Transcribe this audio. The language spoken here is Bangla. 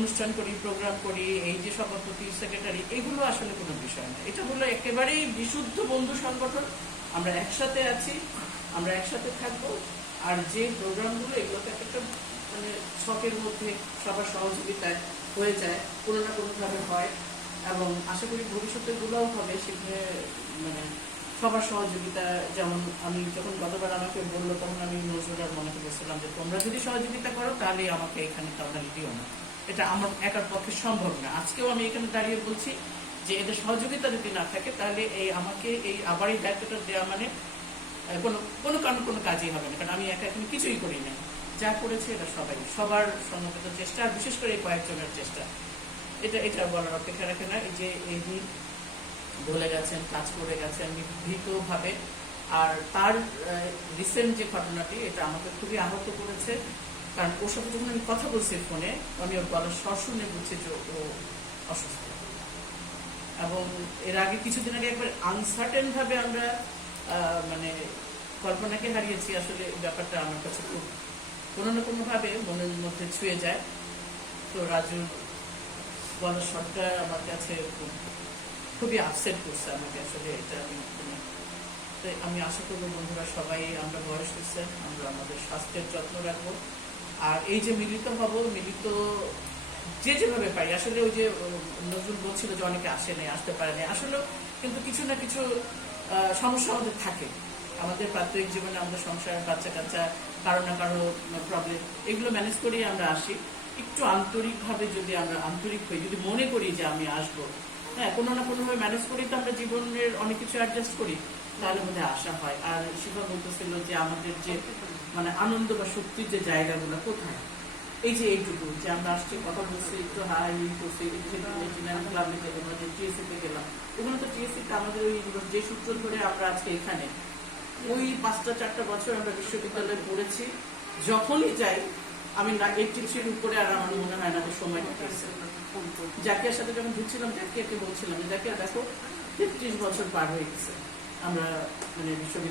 অনুষ্ঠান করি, প্রোগ্রাম করি, এই যে সভাপতি সেক্রেটারি, এগুলো আসলে কোনো বিষয় না। এটা হলো একেবারেই বিশুদ্ধ বন্ধু সংগঠন। আমরা একসাথে আছি, আমরা একসাথে থাকবো। আর যে প্রোগ্রামগুলো এগুলোতে একটা মানে শখের মধ্যে সবার সহযোগিতায় হয়ে যায়, কোনো না কোনোভাবে হয়, এবং আশা করি ভবিষ্যতে গুলোও হবে। সেখানে মানে সবার সহযোগিতা, যেমন আমি যখন গতবার আমাকে বললো তখন আমি নজরুলার মনে করেছিলাম যে তোমরা যদি সহযোগিতা করো তাহলে আমাকে এখানে কাউনালি দিও না, এটা আমার একার পক্ষে সম্ভব না। আজকেও আমি এখানে দাঁড়িয়ে বলছি যে এদের সহযোগিতা যদি না থাকে তাহলে এই আমাকে এই আবার এই দায়িত্বটা দেওয়া মানে কোনো কোনো কারণ কোনো কাজই হবে না, কারণ আমি একা এখানে কিছুই করি না। যা করেছে এটা সবাই, সবার সমবেত চেষ্টা, আর বিশেষ করে এই কয়েকজনের চেষ্টা। এটা বলার অপেক্ষা রাখে না। এই যে এই বলে গেছেন, কাজ করে গেছেন নিভৃতভাবে। আর তার রিসেন্ট যে ঘটনাটি, এটা আমাকে খুবই আহত করেছে। কারণ ওর সাথে যখন আমি কথা বলছি ফোনে, আমি ওর গলার স্বর শুনে বুঝছি যে ও অসুস্থ। এবং এর আগে কিছুদিন আগে একবার আনসার্টেন ভাবে আমরা মানে কল্পনাকে হারিয়েছি। আসলে ব্যাপারটা আমার কাছে খুব কোনো না কোনোভাবে মনের মধ্যে ছুঁয়ে যায়। তো রাজুর গলার স্বরটা আমার কাছে খুবই আপসেট করছে আমাকে। আসলে এটা আমি আশা করবো বন্ধুরা সবাই, আমরা বয়স হচ্ছে, আমরা আমাদের স্বাস্থ্যের যত্ন রাখবো। আর এই যে মিলিত হব, মিলিত যে যেভাবে পারি। আসলে ওই যে নজরুল বলছিল যে অনেকে আসে নাই, আসতে পারে নাই, আসলে কিন্তু কিছু না কিছু সমস্যা আমাদের থাকে। আমাদের প্রাত্যহিক জীবনে আমাদের সংসার, বাচ্চা কাচ্চা, কারো না কারো প্রবলেম, এগুলো ম্যানেজ করেই আমরা আসি। একটু আন্তরিকভাবে যদি আমরা আন্তরিক হই, যদি মনে করি যে আমি আসবো, হ্যাঁ, কোনো না কোনোভাবে ম্যানেজ করি, তো আমরা জীবনের অনেক কিছু অ্যাডজাস্ট করি, তাহলে মধ্যে আশা হয়। আর শিবা বলতেছিল যে আমাদের যে মানে আনন্দ বা শক্তির যে জায়গাগুলো কোথায়, এই যে এইটুকু যে আমরা আসছি, কথা বলছি, একটু হাই করছি, ক্লাবে গেলাম, যে টিএসসিতে গেলাম, ওগুলো তো টিএসসিতে আমাদের ওই যে সূত্র ধরে আমরা আজকে এখানে, ওই 5-4 বছর আমরা বিশ্ববিদ্যালয়ে পড়েছি। যখনই যাই আমি না 83 উপরে, আর আমার মনে হয় না যে সময় কেটেছে। জাকিয়ার সাথে যখন ঘুরছিলাম, জাকিয়াকে বলছিলাম যে জাকিয়া দেখো 33 বছর পার হয়ে গেছে আমরা মানে বিশ্ববিদ্যালয়